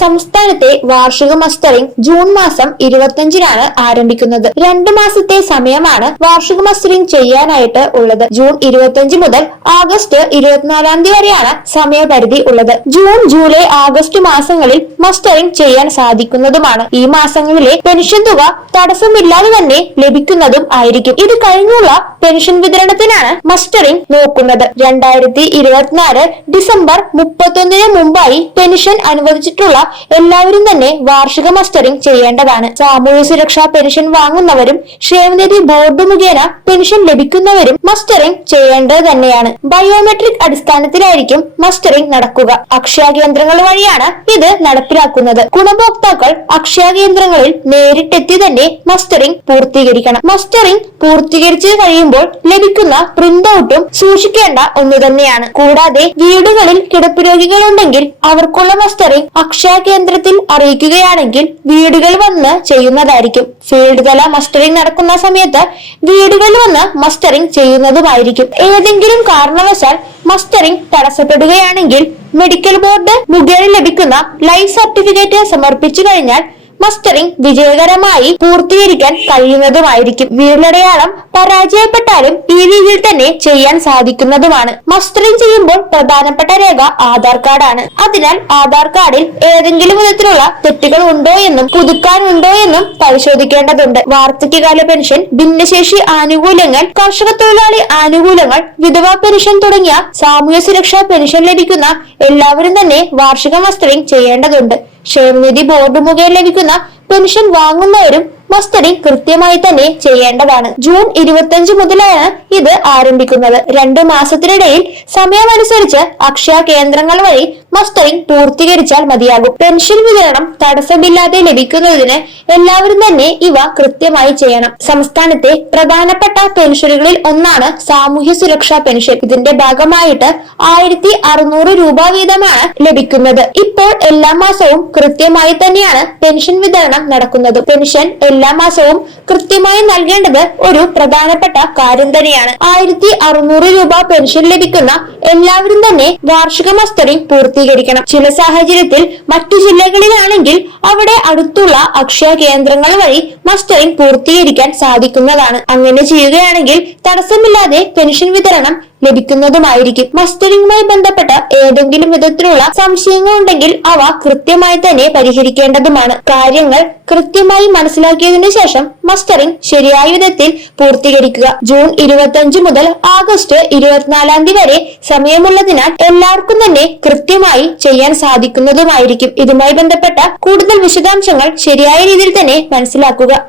സംസ്ഥാനത്തെ വാർഷിക mustering June മാസം 25-നാണ് ആരംഭിക്കുന്നത്. 2 മാസത്തെ സമയമാണ് വാർഷിക മസ്റ്ററിംഗ് ചെയ്യാനായിട്ട് ഉള്ളത്. ജൂൺ 25 മുതൽ ആഗസ്റ്റ് 24 വരെയാണ് സമയപരിധി ഉള്ളത്. ജൂൺ, ജൂലൈ, ആഗസ്റ്റ് മാസങ്ങളിൽ മസ്റ്ററിംഗ് ചെയ്യാൻ സാധിക്കുന്നതുമാണ്. ഈ മാസങ്ങളിലെ പെൻഷൻ തുക തടസ്സമില്ലാതെ തന്നെ ലഭിക്കുന്നതും ആയിരിക്കും. ഇത് കഴിഞ്ഞുള്ള പെൻഷൻ വിതരണത്തിനാണ് മസ്റ്ററിംഗ് നോക്കുന്നത്. 2024 ഡിസംബർ 31-ന് മുമ്പായി പെൻഷൻ അനുവദിച്ചിട്ടുള്ള എല്ലാവരും തന്നെ വാർഷിക മസ്റ്ററിംഗ് ചെയ്യേണ്ടതാണ്. സാമൂഹ്യ സുരക്ഷാ പെൻഷൻ വാങ്ങുന്നവരും ക്ഷേമനിധി ബോർഡ് മുഖേന പെൻഷൻ ലഭിക്കുന്നവരും മസ്റ്ററിംഗ് ചെയ്യേണ്ടത് തന്നെയാണ്. ബയോമെട്രിക് അടിസ്ഥാനത്തിലായിരിക്കും മസ്റ്ററിംഗ് നടക്കുക. അക്ഷയ കേന്ദ്രങ്ങൾ വഴിയാണ് ഇത് നടപ്പിലാക്കുന്നത്. ഗുണഭോക്താക്കൾ അക്ഷയ കേന്ദ്രങ്ങളിൽ നേരിട്ടെത്തി തന്നെ മസ്റ്ററിംഗ് പൂർത്തീകരിക്കണം. മസ്റ്ററിംഗ് പൂർത്തീകരിച്ചു കഴിയുമ്പോൾ ലഭിക്കുന്ന പ്രിന്റ് ഔട്ടും സൂക്ഷിക്കേണ്ട ഒന്ന് തന്നെയാണ്. കൂടാതെ വീടുകളിൽ കിടപ്പ് രോഗികളുണ്ടെങ്കിൽ അവർക്കുള്ള മസ്റ്ററിംഗ് അക്ഷയ കേന്ദ്രത്തിൽ അറിയിക്കുകയാണെങ്കിൽ വീടുകൾ വന്ന് ചെയ്യുന്നതായിരിക്കും. ഫീൽഡ് തല മസ്റ്ററിംഗ് നടക്കുന്ന സമയത്ത് വീടുകളിൽ വന്ന് മസ്റ്ററിംഗ് ചെയ്യുന്നതുമായിരിക്കും. ഏതെങ്കിലും കാരണവശാൽ മസ്റ്ററിംഗ് തടസ്സപ്പെടുകയാണെങ്കിൽ മെഡിക്കൽ ബോർഡ് മുഖേന ലഭിക്കുന്ന ലൈഫ് സർട്ടിഫിക്കറ്റ് സമർപ്പിച്ചു കഴിഞ്ഞാൽ മസ്റ്ററിംഗ് വിജയകരമായി പൂർത്തീകരിക്കാൻ കഴിയുന്നതുമായിരിക്കും. വീടടയാളം പരാജയപ്പെട്ടാലും ഈ രീതിയിൽ തന്നെ ചെയ്യാൻ സാധിക്കുന്നതുമാണ്. മസ്റ്ററിംഗ് ചെയ്യുമ്പോൾ പ്രധാനപ്പെട്ട രേഖ ആധാർ കാർഡാണ്. അതിനാൽ ആധാർ കാർഡിൽ ഏതെങ്കിലും വിധത്തിലുള്ള തെറ്റുകൾ ഉണ്ടോ എന്നും പുതുക്കാനുണ്ടോ എന്നും പരിശോധിക്കേണ്ടതുണ്ട്. വാർദ്ധക്യകാല പെൻഷൻ, ഭിന്നശേഷി ആനുകൂല്യങ്ങൾ, കർഷക തൊഴിലാളി ആനുകൂല്യങ്ങൾ, വിധവാ പെൻഷൻ തുടങ്ങിയ സാമൂഹ്യ സുരക്ഷാ പെൻഷൻ ലഭിക്കുന്ന എല്ലാവരും തന്നെ വാർഷിക മസ്റ്ററിംഗ് ചെയ്യേണ്ടതുണ്ട്. ക്ഷേമനിധി ബോർഡ് മുഖേന ലഭിക്കുന്ന പെൻഷൻ വാങ്ങുന്നവരും മസ്റ്ററിംഗ് കൃത്യമായി തന്നെ ചെയ്യേണ്ടതാണ്. ജൂൺ 25 മുതലാണ് ഇത് ആരംഭിക്കുന്നത്. 2 മാസത്തിനിടയിൽ സമയമനുസരിച്ച് അക്ഷയ കേന്ദ്രങ്ങൾ വഴി മസ്റ്ററിംഗ് പൂർത്തീകരിച്ചാൽ മതിയാകും. പെൻഷൻ വിതരണം തടസ്സമില്ലാതെ ലഭിക്കുന്നതിന് എല്ലാവരും തന്നെ ഇവ കൃത്യമായി ചെയ്യണം. സംസ്ഥാനത്തെ പ്രധാനപ്പെട്ട പെൻഷനുകളിൽ ഒന്നാണ് സാമൂഹ്യ സുരക്ഷാ പെൻഷൻ. ഇതിന്റെ ഭാഗമായിട്ട് 1600 രൂപ വീതമാണ് ലഭിക്കുന്നത്. ഇപ്പോൾ എല്ലാ മാസവും കൃത്യമായി തന്നെയാണ് പെൻഷൻ വിതരണം നടക്കുന്നത്. പെൻഷൻ എല്ലാ മാസവും കൃത്യമായി നൽകേണ്ടത് ഒരു പ്രധാനപ്പെട്ട കാര്യം തന്നെയാണ്. 1600 രൂപ പെൻഷൻ ലഭിക്കുന്ന എല്ലാവരും തന്നെ വാർഷിക മസ്റ്ററിംഗ് പൂർത്തീകരിക്കണം. ചില സാഹചര്യത്തിൽ മറ്റു ജില്ലകളിലാണെങ്കിൽ അവിടെ അടുത്തുള്ള അക്ഷയ കേന്ദ്രങ്ങൾ വഴി മസ്റ്ററിംഗ് പൂർത്തീകരിക്കാൻ സാധിക്കുന്നതാണ്. അങ്ങനെ ചെയ്യുകയാണെങ്കിൽ തടസ്സമില്ലാതെ പെൻഷൻ വിതരണം ലഭിക്കുന്നതുമായിരിക്കും. മസ്റ്ററിംഗുമായി ബന്ധപ്പെട്ട ഏതെങ്കിലും വിധത്തിലുള്ള സംശയങ്ങൾ ഉണ്ടെങ്കിൽ അവ കൃത്യമായി തന്നെ പരിഹരിക്കേണ്ടതുമാണ്. കാര്യങ്ങൾ കൃത്യമായി മനസ്സിലാക്കിയതിനു ശേഷം മസ്റ്ററിംഗ് ശരിയായ വിധത്തിൽ പൂർത്തീകരിക്കുക. ജൂൺ 25 മുതൽ ആഗസ്റ്റ് 24 വരെ സമയമുള്ളതിനാൽ എല്ലാവർക്കും തന്നെ കൃത്യമായി ചെയ്യാൻ സാധിക്കുന്നതുമായിരിക്കും. ഇതുമായി ബന്ധപ്പെട്ട കൂടുതൽ വിശദാംശങ്ങൾ ശരിയായ രീതിയിൽ തന്നെ മനസ്സിലാക്കുക.